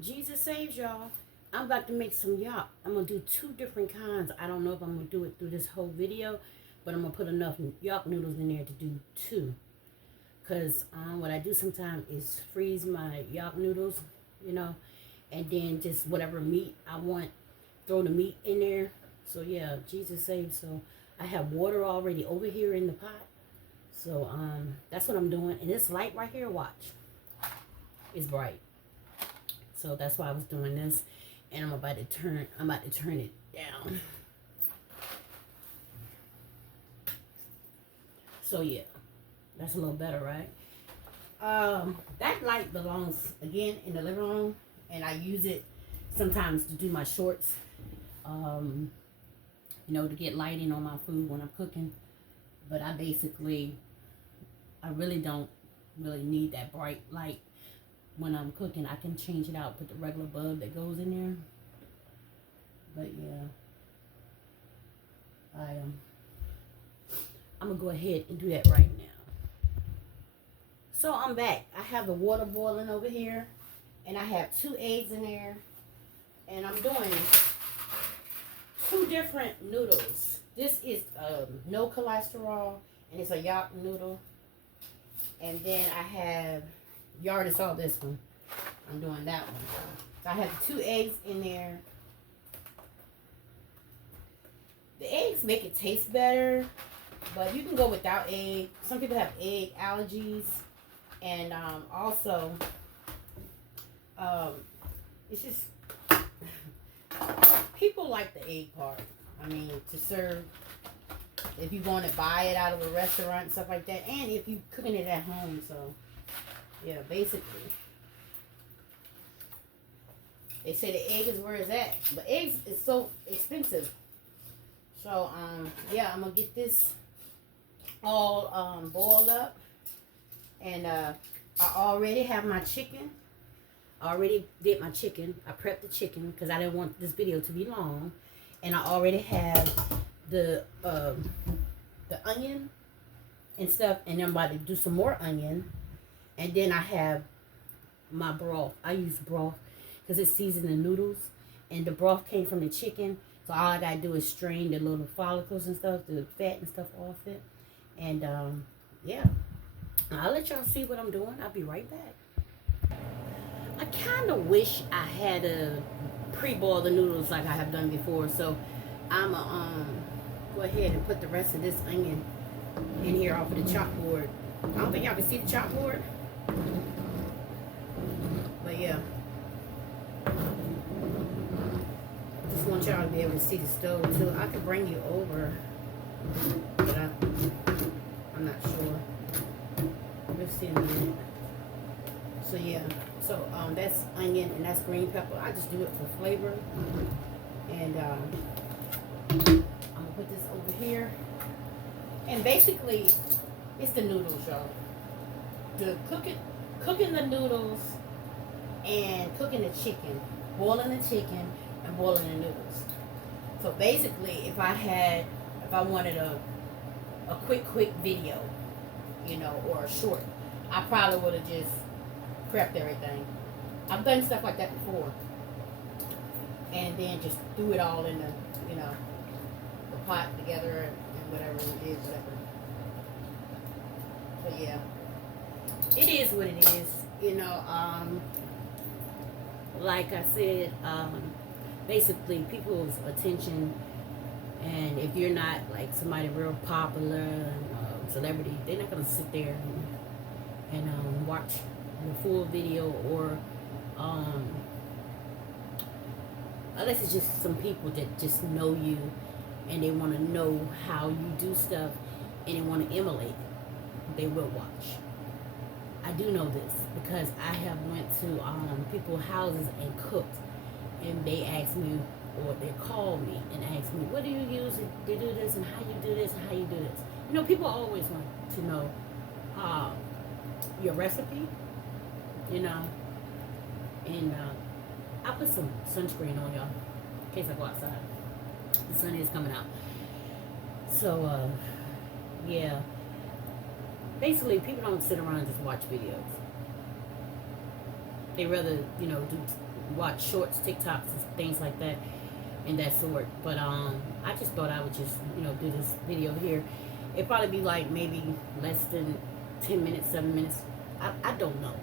Jesus saves y'all. I'm about to make some Yock. I'm going to do 2 different kinds. I don't know if I'm going to do it through this whole video, but I'm going to put enough Yock noodles in there to do 2. Because what I do sometimes is freeze my Yock noodles, you know, and then just whatever meat I want, throw the meat in there. So yeah, Jesus saves. So I have water already over here in the pot. So that's what I'm doing. And this light right here, watch, is bright. So that's why I was doing this. And I'm about to turn it down. So yeah, that's a little better, right? That light belongs again in the living room, and I use it sometimes to do my shorts. You know, to get lighting on my food when I'm cooking. But I really don't really need that bright light when I'm cooking. I can change it out, put the regular bulb that goes in there. But yeah, I'm gonna go ahead and do that right now. So I'm back. I have the water boiling over here, and I have 2 eggs in there, and I'm doing 2 different noodles. This is no cholesterol, and it's a Yock noodle. And then I have, you already saw this one. I'm doing that one. So I have 2 eggs in there. The eggs make it taste better, but you can go without egg. Some people have egg allergies. And also, it's just, people like the egg part. I mean, to serve, if you want to buy it out of a restaurant and stuff like that, and if you're cooking it at home. So yeah, basically they say the egg is where it's at, but eggs is so expensive. So yeah, I'm gonna get this all boiled up, and I already have my chicken. I already did my chicken. I prepped the chicken because I didn't want this video to be long. And I already have the onion and stuff. And I'm about to do some more onion. And then I have my broth. I use broth because it seasons the noodles. And the broth came from the chicken. So all I got to do is strain the little follicles and stuff, the fat and stuff off it. And yeah, I'll let y'all see what I'm doing. I'll be right back. I kind of wish I had a pre-boil the noodles like I have done before. So I'm going to go ahead and put the rest of this onion in here off of the chalkboard. I don't think y'all can see the chalkboard. But yeah. Just want y'all to be able to see the stove too. I could bring you over, but I'm not sure. We'll see in a minute. So yeah. So that's onion and that's green pepper. I just do it for flavor. And I'm gonna put this over here. And basically, it's the noodles, y'all. The cooking the noodles and cooking the chicken, boiling the chicken and boiling the noodles. So basically, if I wanted a quick video, you know, or a short, I probably would have just prepped everything. I've done stuff like that before, and then just threw it all in the, you know, the pot together and whatever it is, whatever. But yeah, it is what it is, you know. Like I said, basically people's attention, and if you're not like somebody real popular and celebrity, they're not gonna sit there and watch the full video, or unless it's just some people that just know you and they want to know how you do stuff and they want to emulate it, they will watch. I do know this because I have went to people's houses and cooked, and they asked me, or they called me and asked me, what do you use to do this, and how you do this, and how you do this. You know, people always want to know your recipe, you know. And I'll put some sunscreen on, y'all, in case I go outside. The sun is coming out. So yeah, basically people don't sit around and just watch videos. They rather, you know, do watch shorts, TikToks, and things like that, and that sort. But I just thought I would just do this video here. It'd probably be like maybe less than 10 minutes, 7 minutes. I don't know.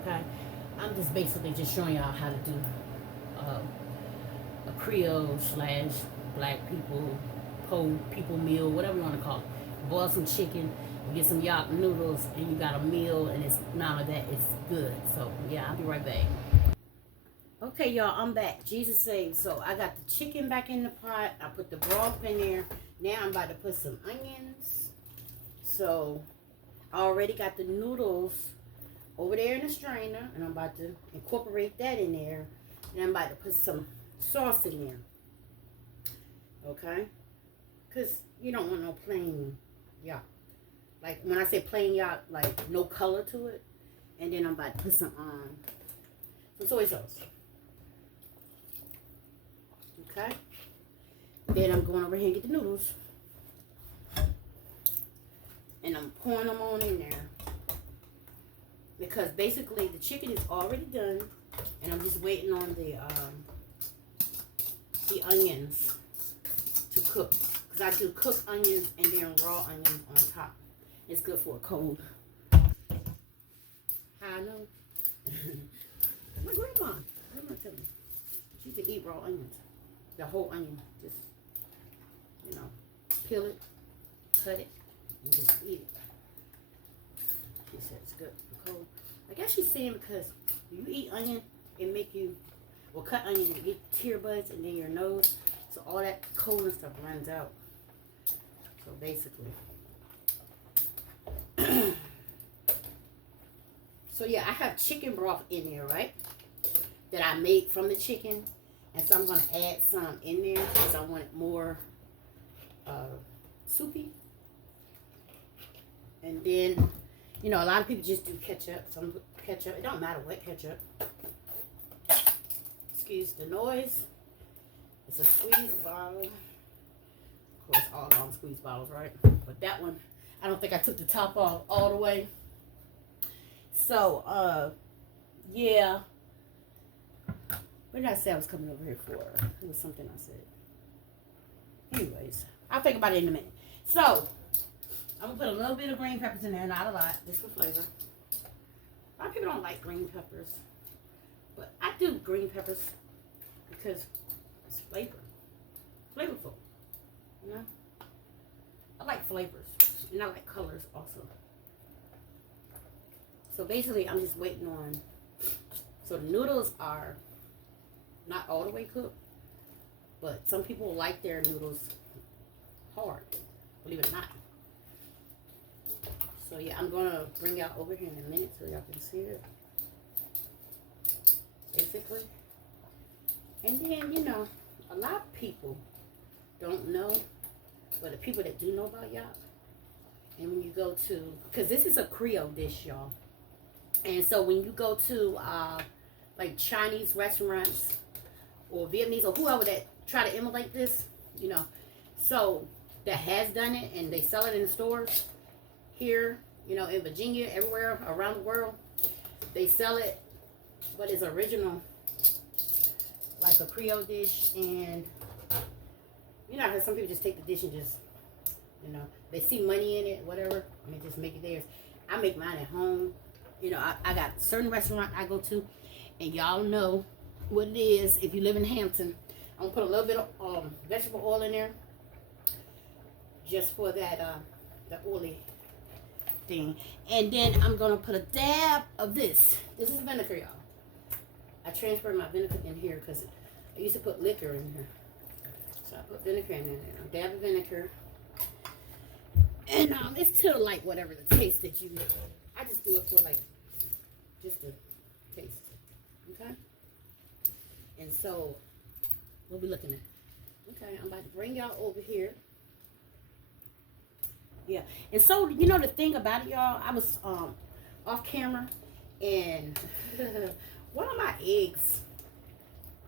Okay, I'm just basically just showing y'all how to do a Creole slash black people people meal, whatever you want to call it. Boil some chicken, get some Yock noodles, and you got a meal, and it's none of that. It's good. So yeah, I'll be right back. Okay, y'all, I'm back. Jesus saved. So I got the chicken back in the pot. I put the broth in there. Now I'm about to put some onions. So I already got the noodles over there in the strainer, and I'm about to incorporate that in there. And I'm about to put some sauce in there. Okay? Because you don't want no plain Yock. Like when I say plain Yock, like no color to it. And then I'm about to put some soy sauce. Okay? Then I'm going over here and get the noodles. And I'm pouring them on in there. Because basically the chicken is already done. And I'm just waiting on the onions to cook. Because I do cooked onions and then raw onions on top. It's good for a cold. How I know? My grandma told me. She used to eat raw onions. The whole onion. Just, peel it, cut it, and just eat it. She said it's good for cold. I guess she's saying because you eat onion, it make you, cut onion and get tear buds and then your nose. So all that cold and stuff runs out. So basically. So yeah, I have chicken broth in there, right? That I made from the chicken. And so I'm going to add some in there because I want it more soupy. And then, a lot of people just do ketchup. Some put ketchup. It don't matter what ketchup. Excuse the noise. It's a squeeze bottle. Of course, all long squeeze bottles, right? But that one, I don't think I took the top off all the way. So, yeah. What did I say I was coming over here for? It was something I said. Anyways, I'll think about it in a minute. So, I'm going to put a little bit of green peppers in there. Not a lot, just for flavor. A lot of people don't like green peppers. But I do green peppers because it's flavorful. I like flavors. And I like colors also. So basically, I'm just waiting on. So the noodles are not all the way cooked, but some people like their noodles hard, believe it or not. So yeah, I'm gonna bring y'all over here in a minute so y'all can see it. Basically. And then, a lot of people don't know, but the people that do know about Yock, and when you go to, because this is a Creole dish, y'all. And so when you go to like Chinese restaurants or Vietnamese or whoever that try to emulate this, so that has done it and they sell it in the stores here, in Virginia, everywhere around the world, they sell it, but it's original, like a Creole dish. And I heard some people just take the dish and just, they see money in it, whatever, and they just make it theirs. I make mine at home. I got a certain restaurant I go to, and y'all know what it is. If you live in Hampton, I'm gonna put a little bit of vegetable oil in there, just for that the oily thing. And then I'm gonna put a dab of this. This is vinegar, y'all. I transferred my vinegar in here because I used to put liquor in here, so I put vinegar in there. A dab of vinegar, and it's to like whatever the taste that you. I just do it for like. Just to taste it. Okay? And so, we'll be looking at. Okay, I'm about to bring y'all over here. Yeah. And so, the thing about it, y'all, I was off camera, and one of my eggs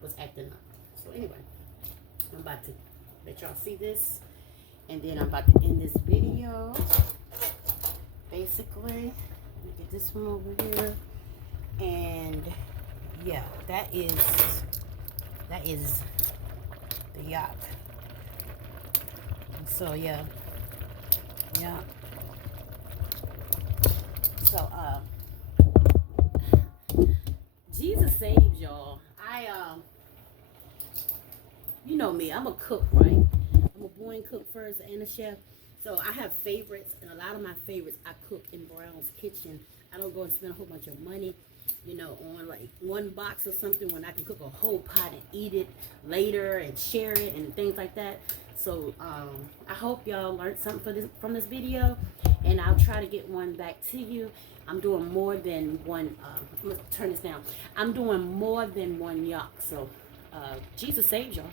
was acting up. So, anyway, I'm about to let y'all see this. And then I'm about to end this video. Basically, let me get this one over here. And yeah, that is the Yock. So yeah. Yeah. So Jesus saves y'all. You know me, I'm a cook, right? I'm a born cook first and a chef. So I have favorites, and a lot of my favorites I cook in Brown's Kitchen. I don't go and spend a whole bunch of money, on like one box or something when I can cook a whole pot and eat it later and share it and things like that. So I hope y'all learned something from this video, and I'll try to get one back to you. I'm doing more than one. Let's turn this down. I'm doing more than one Yock. So Jesus saves y'all.